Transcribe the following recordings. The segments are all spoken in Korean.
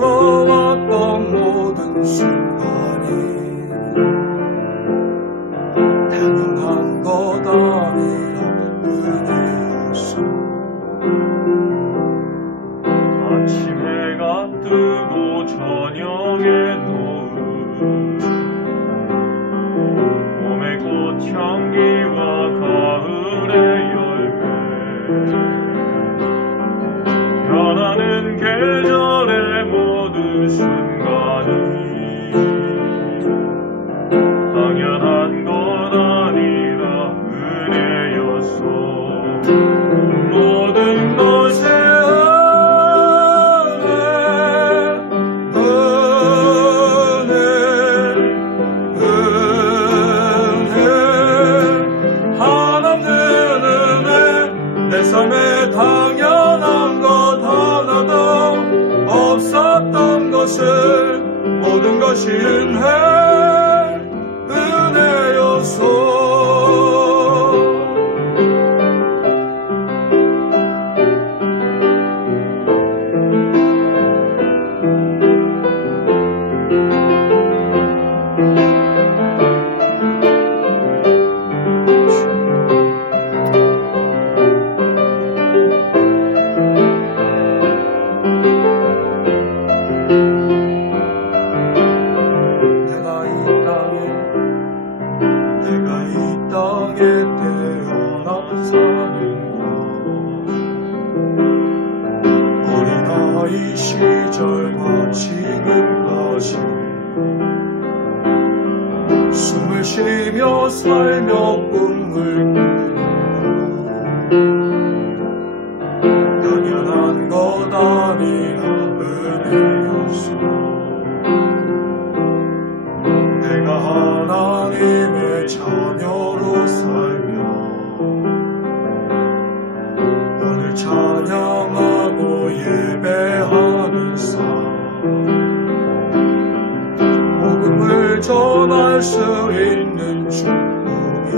걸어왔던 모든 순간이 당연한 것 아니라 은혜였어. 아침 해가 뜨고 저녁에 노을, 봄의 꽃향기와 가을의 열매, 변하는 계절의 모든 순간이 당연한 것 아니라 은혜였어. 모든 것에 내 삶에 당연한 것 하나도 없었던 것을 모든 것이 은혜였어. 내가 이 땅에 태어나 사는 것, 어린아이 시절과 지금까지 숨을 쉬며 살며 꿈을 꾸는 당연한 것 아니라 은혜였어. 내가 하나님의 자녀로 살며 오늘 찬양하고 예배하는 삶, 복음을 전할 수 있는 축복이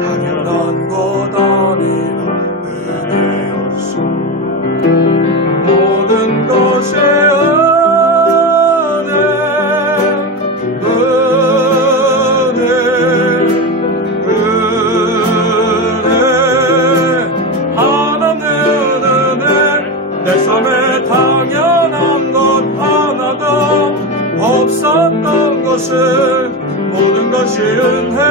당연한 것 아니라 은혜였어. 모든 것에 내 삶에 당연한 것 하나도 없었던 것을 모든 것이 은혜였어.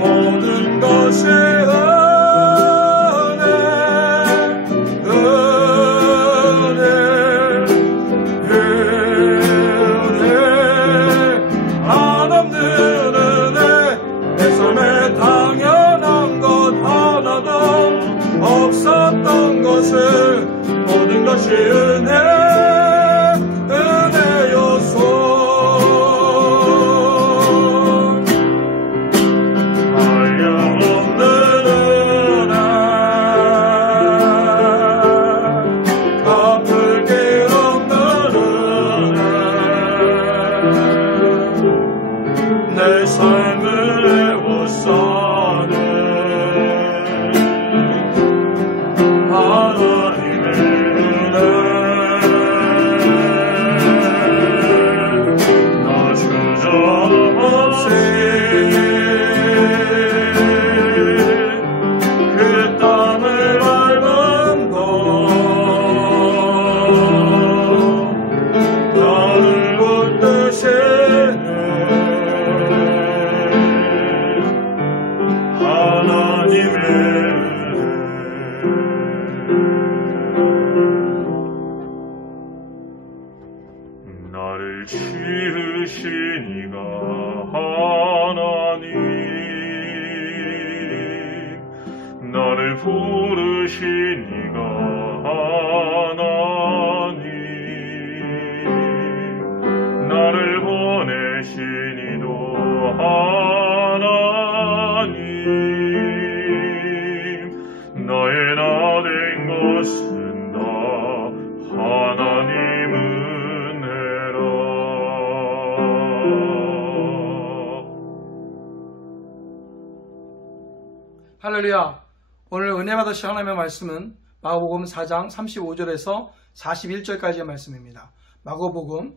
모든 것이 한없는 은혜. 내 삶에 당연한 것 하나도 없었던 것을 모든 것이 은혜였어. 한없는 은혜, 갚을 길 없는 은혜, 내 삶을 애워싸는 하나님의 은혜. 나 주저없이 그 땅을 밟은 것, 나를 붙드시는 하나님의 은혜. 나를 지으신 이가 하나님, 나를 부르신 이가 하나님, 나를 보내신 이도 하나님, 나의 나 된 것은 다 하나님 은혜라. 할렐루야. 오늘 은혜 받으실 하나님의 말씀은 마가복음 4장 35절에서 41절까지의 말씀입니다. 마가복음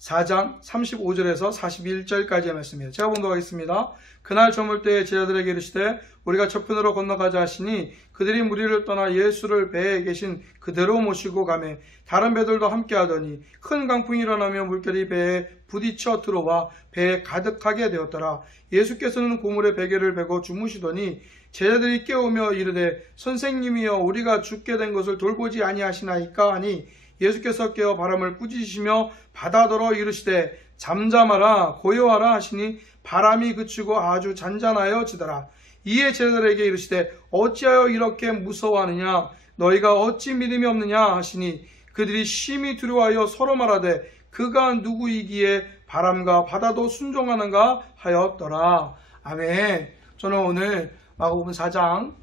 4장 35절에서 41절까지의 말씀입니다. 제가 봉독하겠습니다. 그날 저물 때에 제자들에게 이르시되 우리가 저편으로 건너가자 하시니 그들이 무리를 떠나 예수를 배에 계신 그대로 모시고 가매 다른 배들도 함께 하더니 큰 강풍이 일어나며 물결이 배에 부딪혀 들어와 배에 가득하게 되었더라. 예수께서는 고물에 베개를 베고 주무시더니 제자들이 깨우며 이르되 선생님이여 우리가 죽게 된 것을 돌보지 아니하시나이까 하니 예수께서 깨어 바람을 꾸짖으시며 바다더러 이르시되 잠잠하라 고요하라 하시니 바람이 그치고 아주 잔잔하여 지더라. 이에 제자들에게 이르시되 어찌하여 이렇게 무서워하느냐 너희가 어찌 믿음이 없느냐 하시니 그들이 심히 두려워하여 서로 말하되 그가 누구이기에 바람과 바다도 순종하는가 하였더라. 아멘. 저는 오늘 마가복음 4장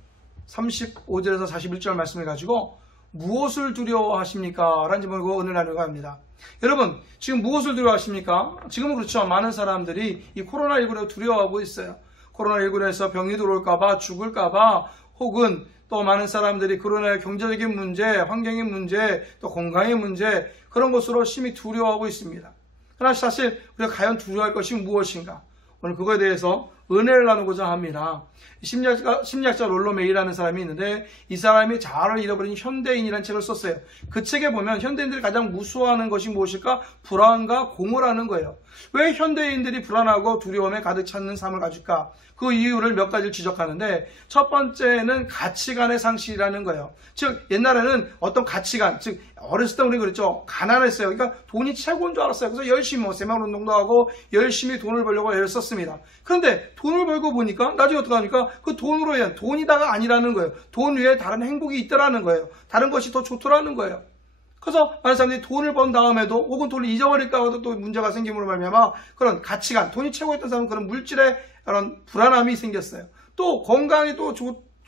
35절에서 41절 말씀을 가지고 무엇을 두려워하십니까? 라는 질문을 오늘 나누려고 합니다. 여러분 지금 무엇을 두려워하십니까? 지금은 그렇죠. 많은 사람들이 이 코로나19를 두려워하고 있어요. 코로나19에서 병이 들어올까봐 죽을까봐 혹은 또 많은 사람들이 코로나의 경제적인 문제, 환경의 문제, 또 건강의 문제 그런 것으로 심히 두려워하고 있습니다. 그러나 사실 우리가 과연 두려워할 것이 무엇인가? 오늘 그거에 대해서 은혜를 나누고자 합니다. 심리학자 롤로 메이라는 사람이 있는데 이 사람이 자아를 잃어버린 현대인이라는 책을 썼어요. 그 책에 보면 현대인들이 가장 무서워하는 것이 무엇일까? 불안과 공허라는 거예요. 왜 현대인들이 불안하고 두려움에 가득 찼는 삶을 가질까? 그 이유를 몇 가지를 지적하는데 첫 번째는 가치관의 상실이라는 거예요. 즉 옛날에는 어떤 가치관, 즉 어렸을 때 우리 그랬죠. 가난했어요. 그러니까 돈이 최고인 줄 알았어요. 그래서 열심히 새마을운동도 하고 열심히 돈을 벌려고 애를 썼습니다. 그런데 돈을 벌고 보니까 나중에 어떻게 합니까? 그 돈으로 인한 돈이다가 아니라는 거예요. 돈 위에 다른 행복이 있더라는 거예요. 다른 것이 더 좋더라는 거예요. 그래서 많은 사람들이 돈을 번 다음에도 혹은 돈을 잊어버릴까 봐도 또 문제가 생김으로 말미암아 그런 가치관, 돈이 최고였던 사람은 그런 물질의 그런 불안함이 생겼어요. 또 건강이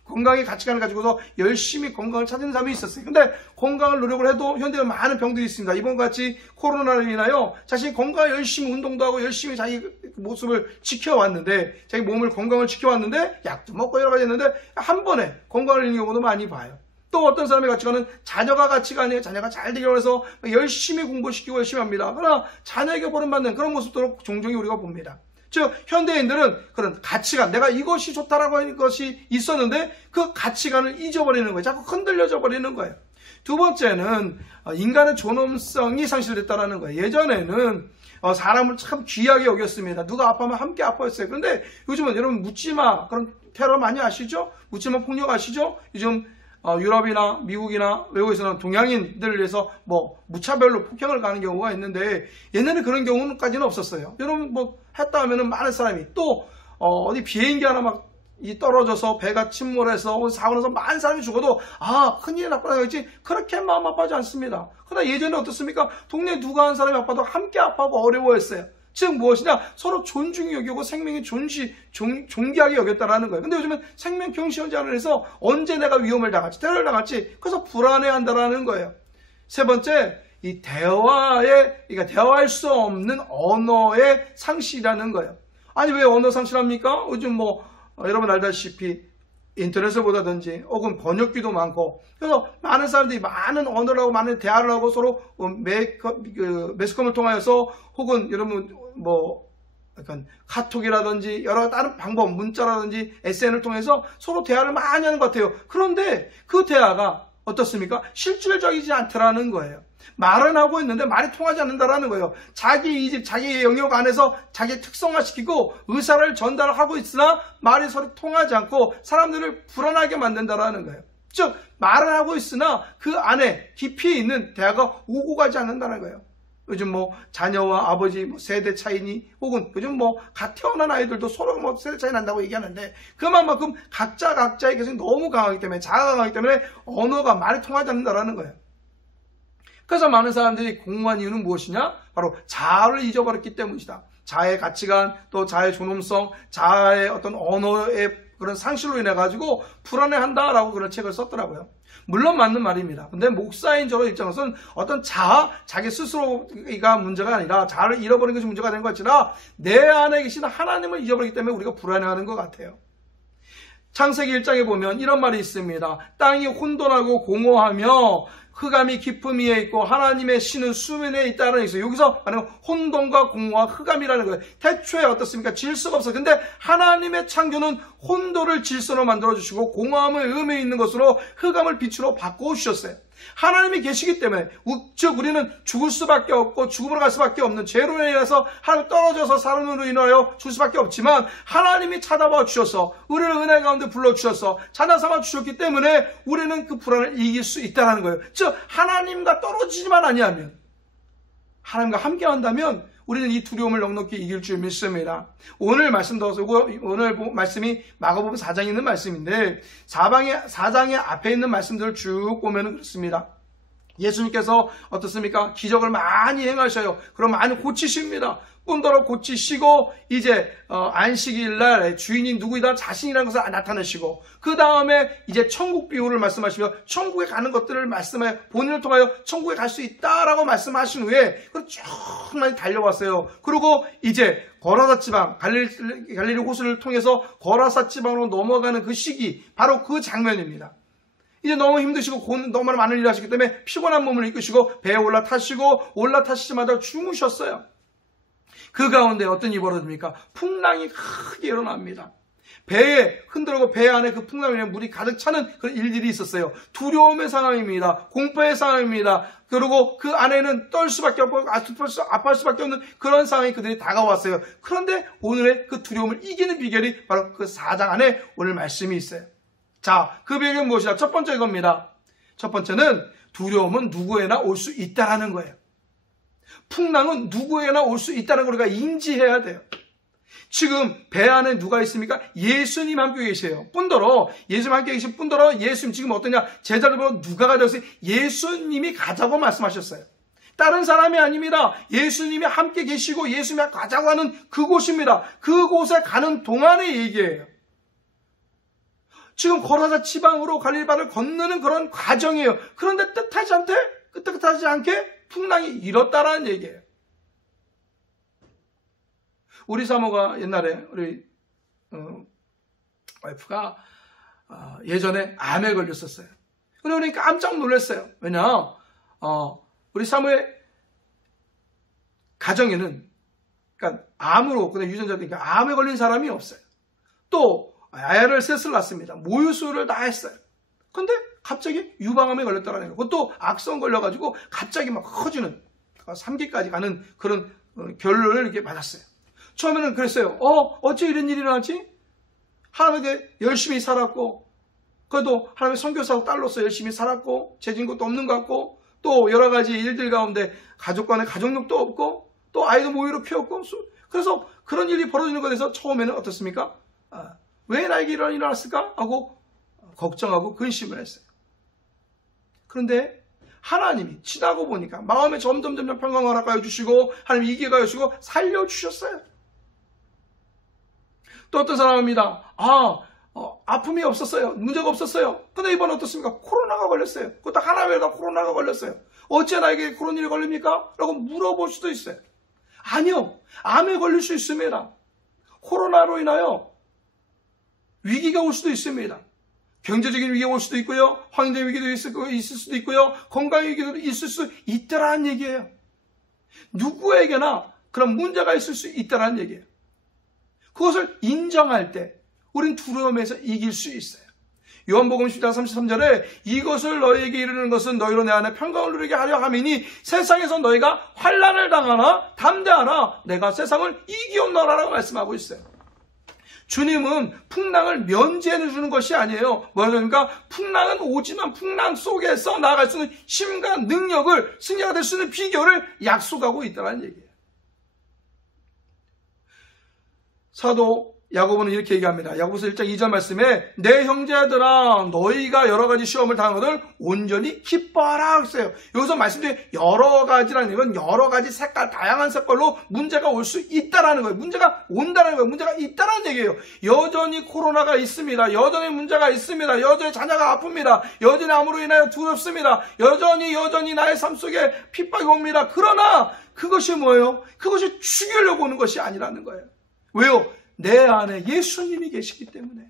건강의 가치관을 가지고서 열심히 건강을 찾는 사람이 있었어요. 근데 건강을 노력을 해도 현대에 많은 병들이 있습니다. 이번과 같이 코로나로 인하여 자신이 건강을 열심히 운동도 하고 열심히 자기 모습을 지켜왔는데 자기 몸을 건강을 지켜왔는데 약도 먹고 여러 가지 했는데 한 번에 건강을 잃는 경우도 많이 봐요. 또 어떤 사람의 가치관은 자녀가 가치관이에요. 자녀가 잘 되기 위해서 열심히 공부시키고 열심히 합니다. 그러나 자녀에게 버림받는 그런 모습도 종종 우리가 봅니다. 즉 현대인들은 그런 가치관, 내가 이것이 좋다라고 하는 것이 있었는데 그 가치관을 잊어버리는 거예요. 자꾸 흔들려져 버리는 거예요. 두 번째는 인간의 존엄성이 상실됐다는 거예요. 예전에는 사람을 참 귀하게 여겼습니다. 누가 아파하면 함께 아파했어요. 그런데 요즘은 여러분 묻지마 그런 테러 많이 아시죠? 묻지마 폭력 아시죠? 요즘 유럽이나 미국이나 외국에서는 동양인들을 위해서 무차별로 폭행을 가는 경우가 있는데 옛날에 그런 경우까지는 없었어요. 여러분 했다 하면은 많은 사람이 또 어디 비행기 하나 막 떨어져서 배가 침몰해서 사고 나서 많은 사람이 죽어도 큰일이 났구나 했지 그렇게 마음 아파하지 않습니다. 그러나 예전에 어떻습니까? 동네 누가 한 사람이 아파도 함께 아파하고 어려워했어요. 즉 무엇이냐? 서로 존중히 여기고 생명이 존귀하게 여겼다라는 거예요. 근데 요즘은 생명 경시원자를 해서 언제 내가 위험을 당할지, 테러를 당할지, 그래서 불안해한다라는 거예요. 세 번째, 이 그러니까 대화할 수 없는 언어의 상실이라는 거예요. 아니 왜 언어 상실합니까? 요즘 여러분 알다시피 인터넷을 보다든지 혹은 번역기도 많고 그래서 많은 사람들이 많은 언어를 하고 많은 대화를 하고 서로 매스컴을 통하여서 혹은 여러분 약간 카톡이라든지 여러 다른 방법 문자라든지 SNS를 통해서 서로 대화를 많이 하는 것 같아요. 그런데 그 대화가 어떻습니까? 실질적이지 않더라는 거예요. 말은 하고 있는데 말이 통하지 않는다라는 거예요. 자기 이집, 자기 영역 안에서 자기 특성화시키고 의사를 전달하고 있으나 말이 서로 통하지 않고 사람들을 불안하게 만든다라는 거예요. 즉 말을 하고 있으나 그 안에 깊이 있는 대화가 오고 가지 않는다는 거예요. 요즘 자녀와 아버지 세대 차이니 혹은 요즘 갓 태어난 아이들도 서로 세대 차이 난다고 얘기하는데 그만큼 각자의 개성이 너무 강하기 때문에 자아가 강하기 때문에 언어가 말이 통하지 않는다라는 거예요. 그래서 많은 사람들이 공허한 이유는 무엇이냐? 바로 자아를 잊어버렸기 때문이다. 자아의 가치관, 또 자아의 존엄성, 자아의 어떤 언어의 그런 상실로 인해 가지고 불안해한다라고 그런 책을 썼더라고요. 물론 맞는 말입니다. 근데 목사인 저의 입장에서는 어떤 자기 스스로가 문제가 아니라 자아를 잃어버린 것이 문제가 된 것 같지나 내 안에 계신 하나님을 잊어버리기 때문에 우리가 불안해하는 것 같아요. 창세기 1장에 보면 이런 말이 있습니다. 땅이 혼돈하고 공허하며 흑암이 깊음 위에 있고 하나님의 신은 수면에 있다는 얘기죠. 여기서 말하는 혼돈과 공허와 흑암이라는 거예요. 태초에 어떻습니까? 질서가 없어요. 근데 하나님의 창조는 혼돈을 질서로 만들어주시고 공허함을 의미 있는 것으로 흑암을 빛으로 바꿔주셨어요. 하나님이 계시기 때문에, 즉 우리는 죽을 수밖에 없고 죽음으로 갈 수밖에 없는 죄로 인해서 하나님 떨어져서 사람으로 인하여 죽을 수밖에 없지만, 하나님이 찾아봐 주셔서 우리를 은혜 가운데 불러주셔서 찾아 삼아 주셨기 때문에 우리는 그 불안을 이길 수 있다는 거예요. 즉 하나님과 떨어지지만 아니하면, 하나님과 함께 한다면 우리는 이 두려움을 넉넉히 이길 줄 믿습니다. 오늘 말씀이 마가복음 4장에 있는 말씀인데, 4장의 앞에 있는 말씀들을 쭉 보면 그렇습니다. 예수님께서 어떻습니까? 기적을 많이 행하셔요. 그럼 많이 고치십니다. 뿐더러 고치시고 이제 안식일 날 주인이 누구이다 자신이라는 것을 나타내시고, 그 다음에 이제 천국 비유를 말씀하시며 천국에 가는 것들을 말씀하여 본인을 통하여 천국에 갈 수 있다라고 말씀하신 후에 쭉 많이 달려왔어요. 그리고 이제 거라사 지방, 갈릴리 호수를 통해서 거라사 지방으로 넘어가는 그 시기, 바로 그 장면입니다. 이제 너무 힘드시고 너무 많은 일을 하시기 때문에 피곤한 몸을 이끄시고 배에 올라타시자마자 주무셨어요. 그 가운데 어떤 일이 벌어집니까? 풍랑이 크게 일어납니다. 배에 흔들고 배 안에 그 풍랑에 물이 가득 차는 그런 일들이 있었어요. 두려움의 상황입니다. 공포의 상황입니다. 그리고 그 안에는 떨 수밖에 없고 아파할 수밖에 없는 그런 상황이 그들이 다가왔어요. 그런데 오늘의 그 두려움을 이기는 비결이 바로 그 4장 안에 오늘 말씀이 있어요. 자, 그 비결은 무엇이냐? 첫 번째 이겁니다. 첫 번째는 두려움은 누구에나 올 수 있다라는 거예요. 풍랑은 누구에나 올 수 있다는 걸 우리가 인지해야 돼요. 지금 배 안에 누가 있습니까? 예수님 함께 계세요. 뿐더러 예수님 함께 계신 뿐더러 예수님 지금 어떠냐? 제자들 보고 누가 가져왔어요? 예수님이 가자고 말씀하셨어요. 다른 사람이 아닙니다. 예수님이 함께 계시고 예수님이 가자고 하는 그곳입니다. 그곳에 가는 동안의 얘기예요. 지금 거라사 지방으로 갈릴바를 건너는 그런 과정이에요. 그런데 뜻하지 않게 풍랑이 일었다라는 얘기예요. 우리 사모가 옛날에 우리 와이프가 예전에 암에 걸렸었어요. 그러니 깜짝 놀랐어요. 왜냐, 우리 사모의 가정에는, 그러니까 암으로 그냥 유전자니까 암에 걸린 사람이 없어요. 또 아이를 셋을 낳습니다. 모유수유를 다 했어요. 근데 갑자기 유방암에 걸렸다라는 거예요. 그것도 악성 걸려가지고 갑자기 막 커지는 3기까지 가는 그런 결론을 이렇게 받았어요. 처음에는 그랬어요. 어째 이런 일이 일어나지? 하나님께 열심히 살았고, 그래도 하나님의 선교사하고 딸로서 열심히 살았고, 재진 것도 없는 것 같고, 또 여러 가지 일들 가운데 가족 간에 가족력도 없고, 또 아이도 모유로 키웠고, 그래서 그런 일이 벌어지는 것에 대해서 처음에는 어떻습니까? 왜 나에게 이런 일이 일어났을까? 하고 걱정하고 근심을 했어요. 그런데 하나님이 지나고 보니까 마음에 점점 평강을 허락하여 주시고 하나님이 이기게 하여 주시고 살려주셨어요. 또 어떤 사람입니다. 아픔이 없었어요. 문제가 없었어요. 근데 이번에 어떻습니까? 코로나가 걸렸어요. 그것도 하나님에다 코로나가 걸렸어요. 어째 나에게 그런 일이 걸립니까? 라고 물어볼 수도 있어요. 아니요. 암에 걸릴 수 있습니다. 코로나로 인하여 위기가 올 수도 있습니다. 경제적인 위기가 올 수도 있고요. 환경적인 위기도 있을 수도 있고요. 건강의 위기도 있을 수 있다라는 얘기예요. 누구에게나 그런 문제가 있을 수 있다라는 얘기예요. 그것을 인정할 때 우린 두려움에서 이길 수 있어요. 요한복음 10장 33절에 이것을 너희에게 이르는 것은 너희로 내 안에 평강을 누리게 하려 함이니 세상에서 너희가 환난을 당하나 담대하라 내가 세상을 이기었노라라고 말씀하고 있어요. 주님은 풍랑을 면제해 주는 것이 아니에요. 그러니까 풍랑은 오지만 풍랑 속에서 나아갈 수 있는 힘과 능력을, 승리가 될 수 있는 비결을 약속하고 있다는 얘기예요. 사도 야고보는 이렇게 얘기합니다. 야고보서 1장 2절 말씀에 내 형제들아 너희가 여러 가지 시험을 당하거든 온전히 기뻐하라 했어요. 여기서 말씀 중에 여러 가지라는 건 여러 가지 색깔, 다양한 색깔로 문제가 올 수 있다라는 거예요. 문제가 온다는 거예요. 문제가 있다라는 얘기예요. 여전히 코로나가 있습니다. 여전히 문제가 있습니다. 여전히 자녀가 아픕니다. 여전히 암으로 인하여 두렵습니다. 여전히 나의 삶 속에 핍박이 옵니다. 그러나 그것이 뭐예요? 그것이 죽이려고 오는 것이 아니라는 거예요. 왜요? 내 안에 예수님이 계시기 때문에.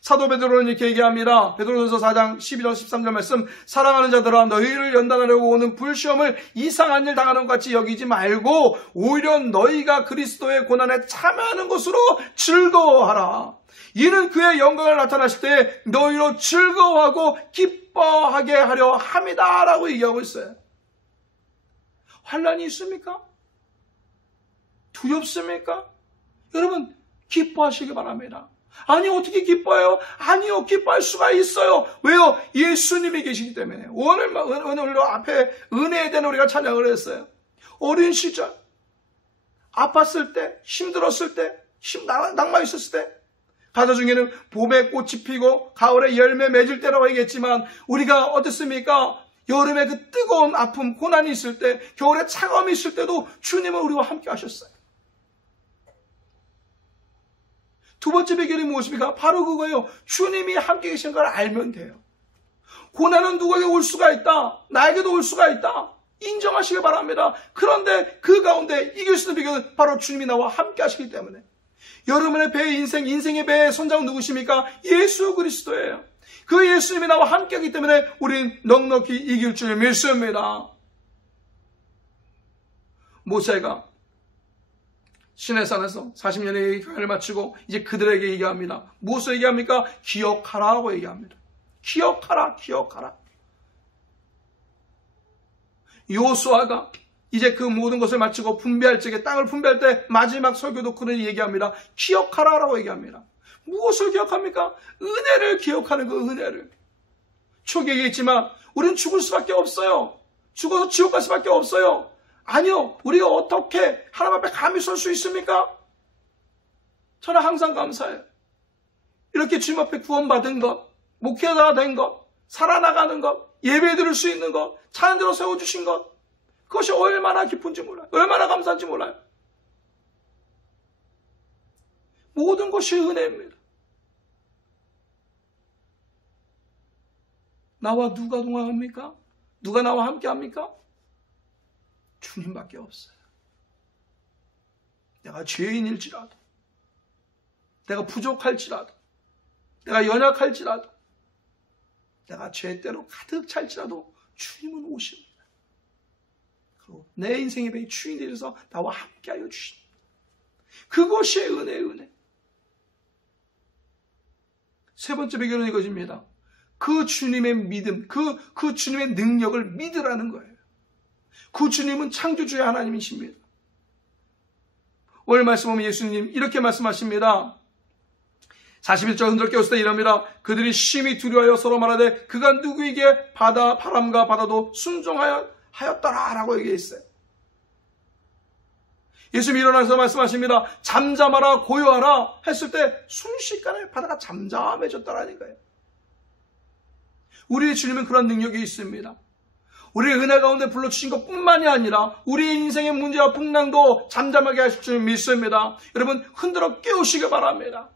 사도 베드로는 이렇게 얘기합니다. 베드로전서 4장 12절 13절 말씀, 사랑하는 자들아 너희를 연단하려고 오는 불시험을 이상한 일 당하는 것 같이 여기지 말고 오히려 너희가 그리스도의 고난에 참여하는 것으로 즐거워하라. 이는 그의 영광을 나타나실 때 너희로 즐거워하고 기뻐하게 하려 함이다 라고 얘기하고 있어요. 환난이 있습니까? 두렵습니까? 여러분 기뻐하시기 바랍니다. 아니 어떻게 기뻐해요? 아니요, 기뻐할 수가 있어요. 왜요? 예수님이 계시기 때문에. 오늘 앞에 은혜에 대한 우리가 찬양을 했어요. 어린 시절 아팠을 때, 힘들었을 때, 낭만 있었을 때, 가사 중에는 봄에 꽃이 피고 가을에 열매 맺을 때라고 얘기했지만 우리가 어떻습니까? 여름에 그 뜨거운 아픔, 고난이 있을 때, 겨울에 차가움이 있을 때도 주님은 우리와 함께 하셨어요. 두 번째 비결이 무엇입니까? 바로 그거예요. 주님이 함께 계신 걸 알면 돼요. 고난은 누구에게 올 수가 있다. 나에게도 올 수가 있다. 인정하시기 바랍니다. 그런데 그 가운데 이길 수 있는 비결은 바로 주님이 나와 함께 하시기 때문에. 여러분의 배의 인생의 배의 선장은 누구십니까? 예수 그리스도예요. 그 예수님이 나와 함께 하기 때문에 우리는 넉넉히 이길 줄 믿습니다. 모세가 시내산에서 40년의 교회를 마치고 이제 그들에게 얘기합니다. 무엇을 얘기합니까? 기억하라고 얘기합니다. 기억하라, 기억하라. 여호수아가 이제 그 모든 것을 마치고 분배할 적에 땅을 분배할 때 마지막 설교도 그들이 얘기합니다. 기억하라라고 얘기합니다. 무엇을 기억합니까? 은혜를 기억하는 그 은혜를. 초기에 얘기했지만 우리는 죽을 수밖에 없어요. 죽어서 지옥 갈 수밖에 없어요. 아니요, 우리가 어떻게 하나님 앞에 감히 설 수 있습니까? 저는 항상 감사해요. 이렇게 주님 앞에 구원받은 것, 목회자가 된 것, 살아나가는 것, 예배 드릴 수 있는 것, 찬양대로 세워주신 것, 그것이 얼마나 기쁜지 몰라요. 얼마나 감사한지 몰라요. 모든 것이 은혜입니다. 나와 누가 동행합니까? 누가 나와 함께 합니까? 주님밖에 없어요. 내가 죄인일지라도, 내가 부족할지라도, 내가 연약할지라도, 내가 죄대로 가득 찰지라도 주님은 오십니다. 그리고 내 인생의 배의 주인이 되셔서 나와 함께하여 주십니다. 그것이 은혜. 세 번째 비결은 이것입니다. 그 주님의 믿음, 그 주님의 능력을 믿으라는 거예요. 그 주님은 창조주의 하나님이십니다. 오늘 말씀 보면 예수님 이렇게 말씀하십니다. 41절 흔들어 깨웠을 때 이랍니다. 그들이 심히 두려워하여 서로 말하되 그가 누구에게 바람과 바다도 순종하였더라 라고 얘기했어요. 예수님이 일어나서 말씀하십니다. 잠잠하라 고요하라 했을 때 순식간에 바다가 잠잠해졌다라는 거예요. 우리의 주님은 그런 능력이 있습니다. 우리의 은혜 가운데 불러주신 것뿐만이 아니라 우리의 인생의 문제와 풍랑도 잠잠하게 하실 줄 믿습니다. 여러분 흔들어 깨우시기 바랍니다.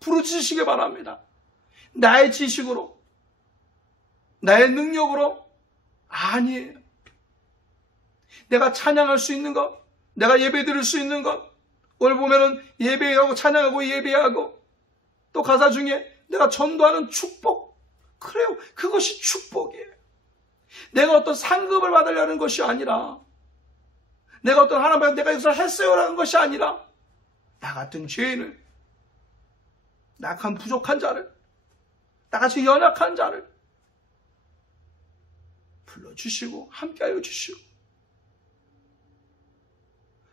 부르짖으시기 바랍니다. 나의 지식으로, 나의 능력으로 아니에요. 내가 찬양할 수 있는 것, 내가 예배 드릴 수 있는 것, 오늘 보면은 예배하고 찬양하고 예배하고 또 가사 중에 내가 전도하는 축복, 그래요. 그것이 축복이에요. 내가 어떤 상급을 받으려는 것이 아니라, 내가 어떤 하나님 내가 이것을 했어요라는 것이 아니라, 나 같은 죄인을, 낙한 부족한 자를, 나같이 연약한 자를 불러주시고 함께하여 주시고,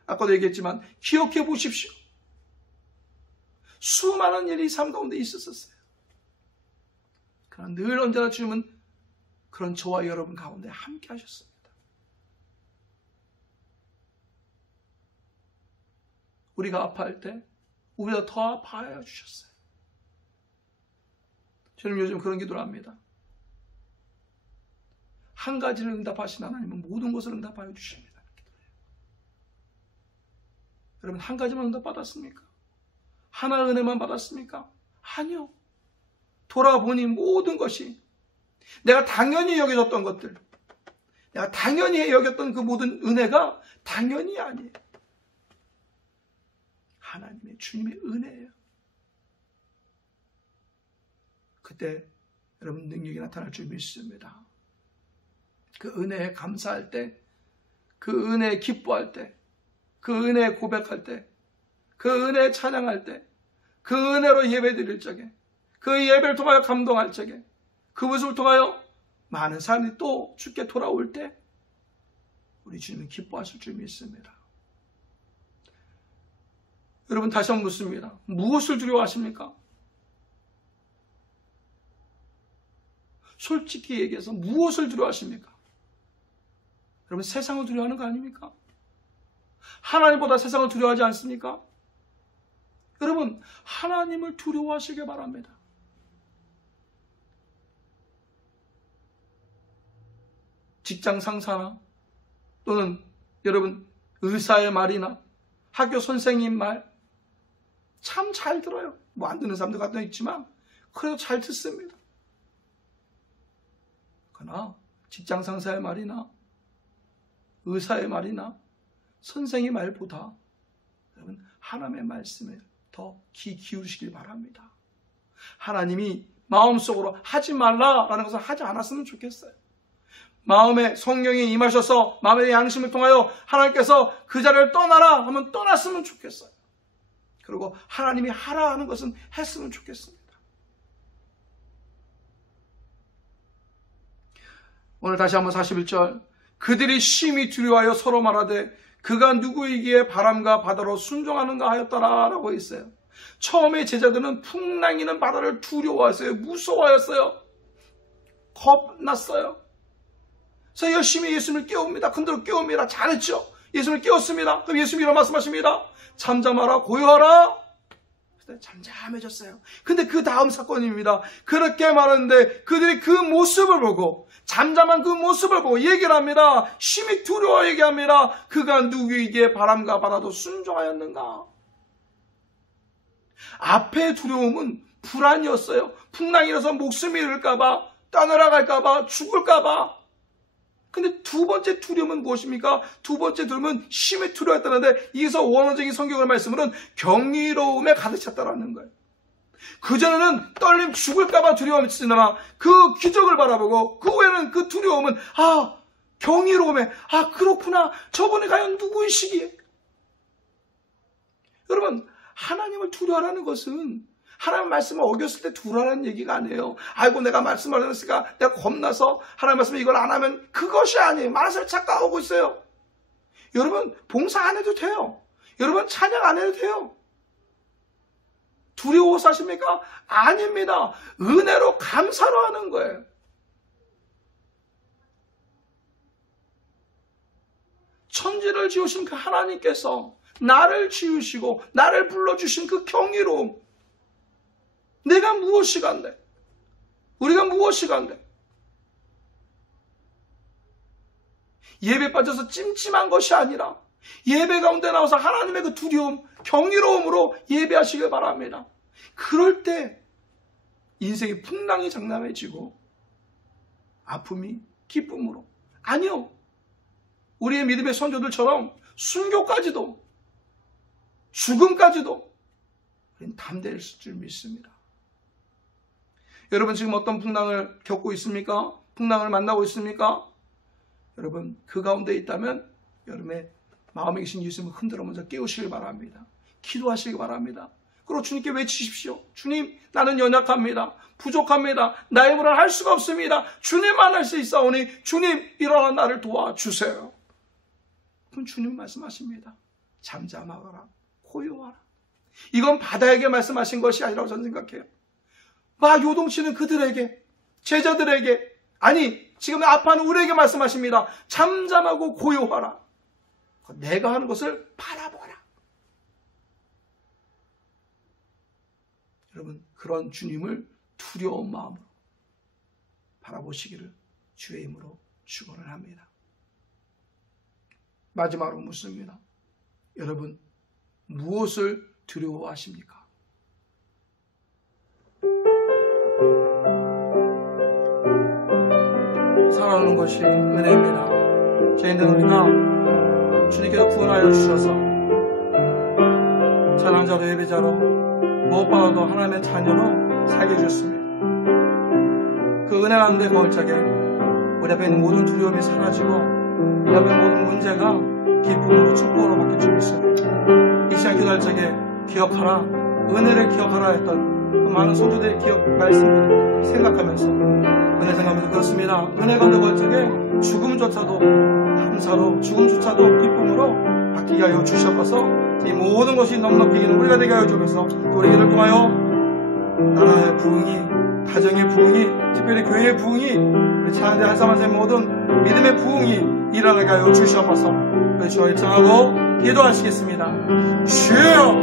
아까도 얘기했지만 기억해 보십시오. 수많은 일이 삶 가운데 있었어요. 그러나 늘 언제나 주님은 그런 저와 여러분 가운데 함께 하셨습니다. 우리가 아파할 때 우리보다 더 아파하여 주셨어요. 저는 요즘 그런 기도를 합니다. 한 가지를 응답하신 하나님은 모든 것을 응답하여 주십니다. 여러분 한 가지만 응답받았습니까? 하나의 은혜만 받았습니까? 아니요. 돌아보니 모든 것이 내가 당연히 여겨졌던 것들, 내가 당연히 여겼던 그 모든 은혜가 당연히 아니에요. 하나님의 주님의 은혜예요. 그때 여러분 능력이 나타날 줄 믿습니다. 그 은혜에 감사할 때, 그 은혜에 기뻐할 때, 그 은혜에 고백할 때, 그 은혜에 찬양할 때, 그 은혜로 예배 드릴 적에, 그 예배를 통하여 감동할 적에, 그 모습을 통하여 많은 사람이 또 주께 돌아올 때 우리 주님은 기뻐하실 줄 믿습니다. 여러분 다시 한번 묻습니다. 무엇을 두려워하십니까? 솔직히 얘기해서 무엇을 두려워하십니까? 여러분 세상을 두려워하는 거 아닙니까? 하나님보다 세상을 두려워하지 않습니까? 여러분 하나님을 두려워하시길 바랍니다. 직장 상사나 또는 여러분 의사의 말이나 학교 선생님 말 참 잘 들어요. 뭐 안 듣는 사람들 같은 거 있지만 그래도 잘 듣습니다. 그러나 직장 상사의 말이나 의사의 말이나 선생의 말보다 여러분 하나님의 말씀에 더 귀 기울이시길 바랍니다. 하나님이 마음속으로 하지 말라라는 것을 하지 않았으면 좋겠어요. 마음에 성령이 임하셔서 마음의 양심을 통하여 하나님께서 그 자리를 떠나라 하면 떠났으면 좋겠어요. 그리고 하나님이 하라 하는 것은 했으면 좋겠습니다. 오늘 다시 한번 41절 그들이 심히 두려워하여 서로 말하되 그가 누구이기에 바람과 바다로 순종하는가 하였더라 라고 있어요. 처음에 제자들은 풍랑이는 바다를 두려워했어요. 무서워했어요. 겁났어요. 그래서 열심히 예수님을 깨웁니다. 큰대로 깨웁니다. 잘했죠. 예수님을 깨웠습니다. 그럼 예수님이 이런 말씀하십니다. 잠잠하라 고요하라. 그때 잠잠해졌어요. 근데 그 다음 사건입니다. 그렇게 말하는데 그들이 그 모습을 보고 잠잠한 그 모습을 보고 얘기를 합니다. 심히 두려워 얘기합니다. 그가 누구에게 바람과 바다도 순종하였는가. 앞의 두려움은 불안이었어요. 풍랑이 일어서 목숨이 잃을까봐 떠나갈까봐 죽을까봐. 근데 두 번째 두려움은 무엇입니까? 두 번째 두려움은 심히 두려웠다는데 여기서 원어적인 성경의 말씀은 경이로움에 가득 찼다라는 거예요. 그전에는 떨림 죽을까봐 두려움이었으나 그 기적을 바라보고 그 후에는 그 두려움은 경이로움에 그렇구나. 저번에 과연 누구이시기에. 여러분 하나님을 두려워하라는 것은 하나님 말씀을 어겼을 때 두려워하는 얘기가 아니에요. 아이고 내가 말씀을 안 했으니까 내가 겁나서 하나님 말씀을 이걸 안 하면 그것이 아니에요. 말씀을 착각하고 있어요. 여러분 봉사 안 해도 돼요. 여러분 찬양 안 해도 돼요. 두려워서 하십니까? 아닙니다. 은혜로 감사로 하는 거예요. 천지를 지으신 그 하나님께서 나를 지으시고 나를 불러주신 그 경이로움, 내가 무엇이 간대? 우리가 무엇이 간대? 예배 빠져서 찜찜한 것이 아니라 예배 가운데 나와서 하나님의 그 두려움, 경이로움으로 예배하시길 바랍니다. 그럴 때 인생의 풍랑이 장담해지고 아픔이 기쁨으로. 아니요. 우리의 믿음의 선조들처럼 순교까지도 죽음까지도 우리는 담대할 줄 믿습니다. 여러분 지금 어떤 풍랑을 겪고 있습니까? 풍랑을 만나고 있습니까? 여러분 그 가운데 있다면 여러분의 마음에 계신 예수님을 흔들어 먼저 깨우시길 바랍니다. 기도하시기 바랍니다. 그리고 주님께 외치십시오. 주님 나는 연약합니다. 부족합니다. 나의 힘으로는 할 수가 없습니다. 주님만 할 수 있사오니 주님 일어나 나를 도와주세요. 그럼 주님 말씀하십니다. 잠잠하거라 고요하라. 이건 바다에게 말씀하신 것이 아니라고 저는 생각해요. 요동치는 그들에게, 제자들에게, 아니 지금 아파하는 우리에게 말씀하십니다. 잠잠하고 고요하라. 내가 하는 것을 바라보라. 여러분 그런 주님을 두려운 마음으로 바라보시기를 주의 이름으로 축원을 합니다. 마지막으로 묻습니다. 여러분 무엇을 두려워하십니까? 살아오는 것이 은혜입니다. 저희들 우리가 주님께서 구원하여 주셔서 찬양자로 예배자로 무엇보다도 하나님의 자녀로 살게 해주셨습니다. 은혜 가운데 거할 적에 우리 앞에 있는 모든 두려움이 사라지고 우리 앞에 있는 모든 문제가 기쁨으로 축복으로 바뀔 줄 믿습니다. 이 시간 기도할 적에 기억하라, 은혜를 기억하라 했던 그 많은 성도들의 기억 말씀을 생각하면서 은혜 생각하면서 그렇습니다. 은혜 가운데 거할 적에 죽음조차도 감사로, 죽음조차도 기쁨으로 바뀌게 하여 주시옵소서. 이 모든 것이 넉넉히 이기는 우리가 되게 하여 주옵소서. 우리 기도를 통하여 나라의 부흥이, 가정의 부흥이, 특별히 교회의 부흥이, 우리 차한대 한사만사의 모든 믿음의 부흥이 일어나게 하여 주시옵소서. 그래서 주와 입장하고 기도하시겠습니다. 주여,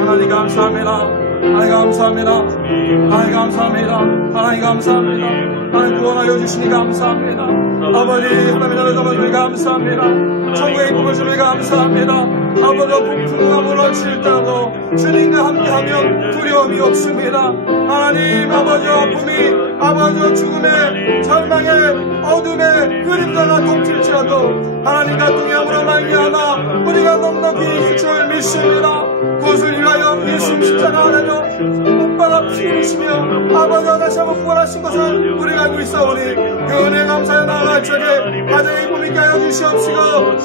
하나님 감사합니다. 하나님 감사합니다. 하나님 감사합니다. 하나님 감사합니다. 하나님 구원하여 주시니 감사합니다. 아버지 하나님 나를 잡아주니 감사합니다. 천국의 꿈을 주니 감사합니다. 아버지 풍부가 무너질때도 주님과 함께하면 두려움이 없습니다. 하나님 아버지 아픔이 아버지 죽음의 절망의 어둠의 그림자가 덮칠지라도 하나님과 동행함으로 말미암아 우리가 넉넉히 이길 줄 믿습니다. 그것을 위하여 예수 십자가 안에서 목박아 피 흘리시며 아버지와 다시 한번 구원하신 것을 우리가 알고 있사오니 그 은혜 감사에 나아갈 적에 가정의 기쁨 있게 하여 주시옵시고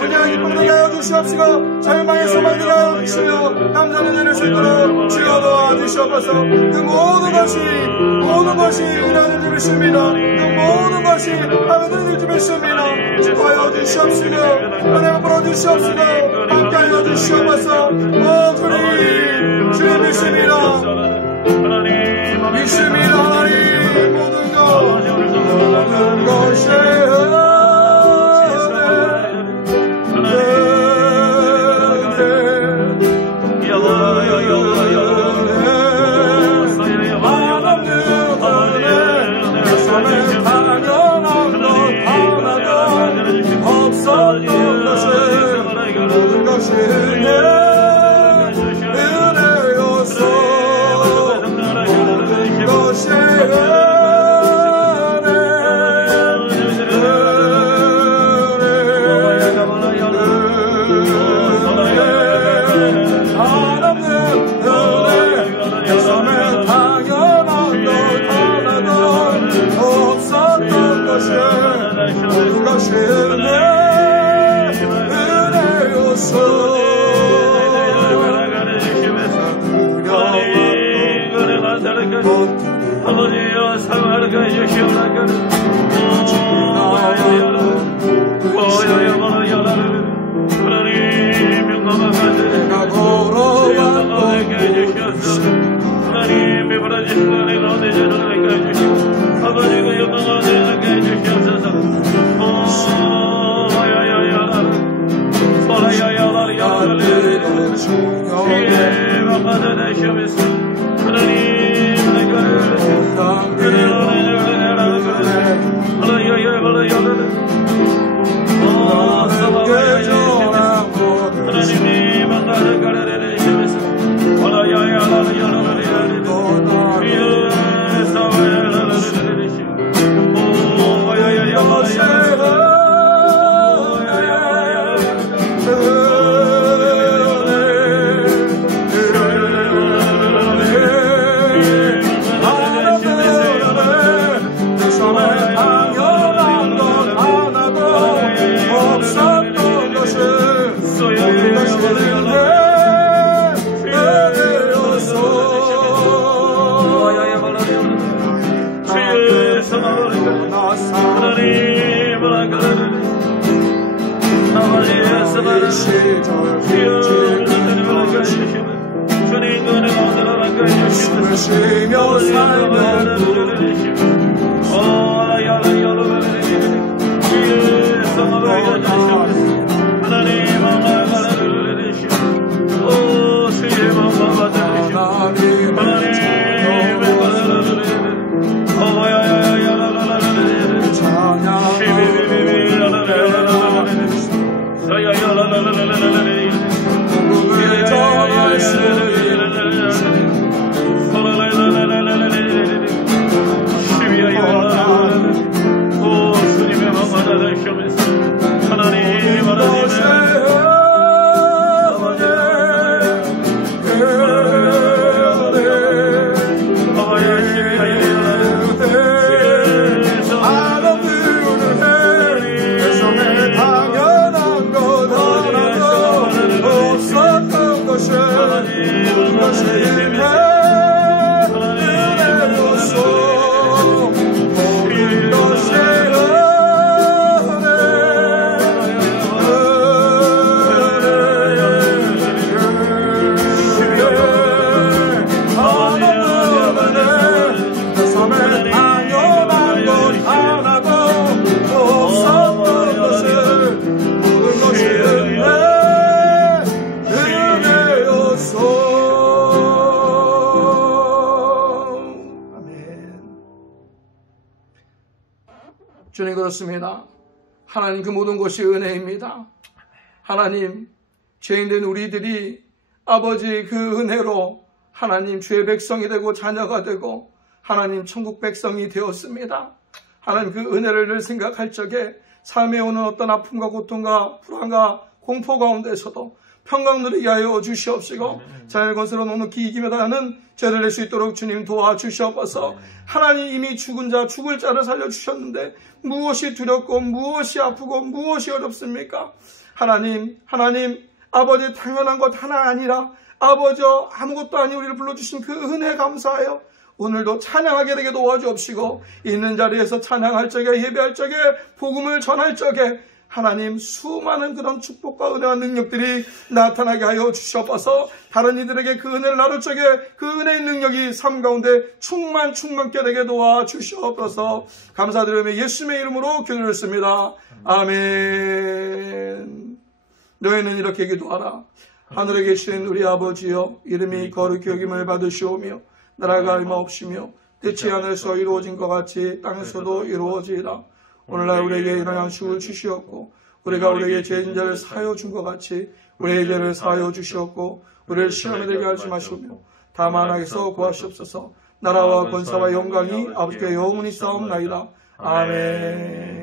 우리의 기쁨을 있게 하여 주시옵시고 절망의 소망을 있게 하여 주시며 감사는 은혜를 쏟도록 주여 도와주시옵소서. 그 모든 것이 은혜를 줄 믿습니다. 그 모든 것이 하나님을 줄 믿습니다. 축하하여 주시옵시고 은혜를 풀어주시옵시고 함께하여 주시옵소서. 주님 믿습니다. 믿습니다. 하나님 모든 것이 아버지여 사랑하는 해주시옵나이까. 하나님 명망한 가운데 걸어가게 해주시옵소서. 하나님 베풀어주신 은혜 가운데 저들에게 해주시고 아버지 그 영광 은혜에게 해주시옵소서. 숨쉬며 살면 주님 그렇습니다. 하나님 그 모든 것이 은혜입니다. 하나님 죄인된 우리들이 아버지 그 은혜로 하나님 주의 백성이 되고 자녀가 되고 하나님 천국 백성이 되었습니다. 하나님 그 은혜를 늘 생각할 적에 삶에 오는 어떤 아픔과 고통과 불안과 공포 가운데서도 평강 누리게 하여 주시옵시고 자연의 건설로 넉넉히 이기며 다하는 죄를 낼 수 있도록 주님 도와주시옵소서. 하나님 이미 죽은 자 죽을 자를 살려주셨는데 무엇이 두렵고 무엇이 아프고 무엇이 어렵습니까? 하나님 아버지 당연한 것 하나 아니라 아버지 아무것도 아닌 우리를 불러주신 그 은혜 감사하여 오늘도 찬양하게 되게 도와주옵시고 있는 자리에서 찬양할 적에 예배할 적에 복음을 전할 적에 하나님 수많은 그런 축복과 은혜와 능력들이 나타나게 하여 주시옵소서. 다른 이들에게 그 은혜를 나눌 적에 그 은혜의 능력이 삶 가운데 충만케 되게 도와주시옵소서. 감사드리며 예수님의 이름으로 기도했습니다. 아멘. 너희는 이렇게 기도하라. 하늘에 계신 우리 아버지여, 이름이 거룩히 여김을 받으시오며 나라가 얼마없으며 뜻이 하늘에서 이루어진 것 같이 땅에서도 이루어지이다. 오늘날 우리에게 일어난 양식을 주시옵고 우리가 우리에게 죄진 자를 사하여 준 것 같이 우리의 죄를 사하여 주시옵고 우리를 시험에 들게 하지 마시오며 다만 악에서 구하시옵소서. 나라와 권세와 영광이 아버지께 영원히 싸움나이다. 아멘.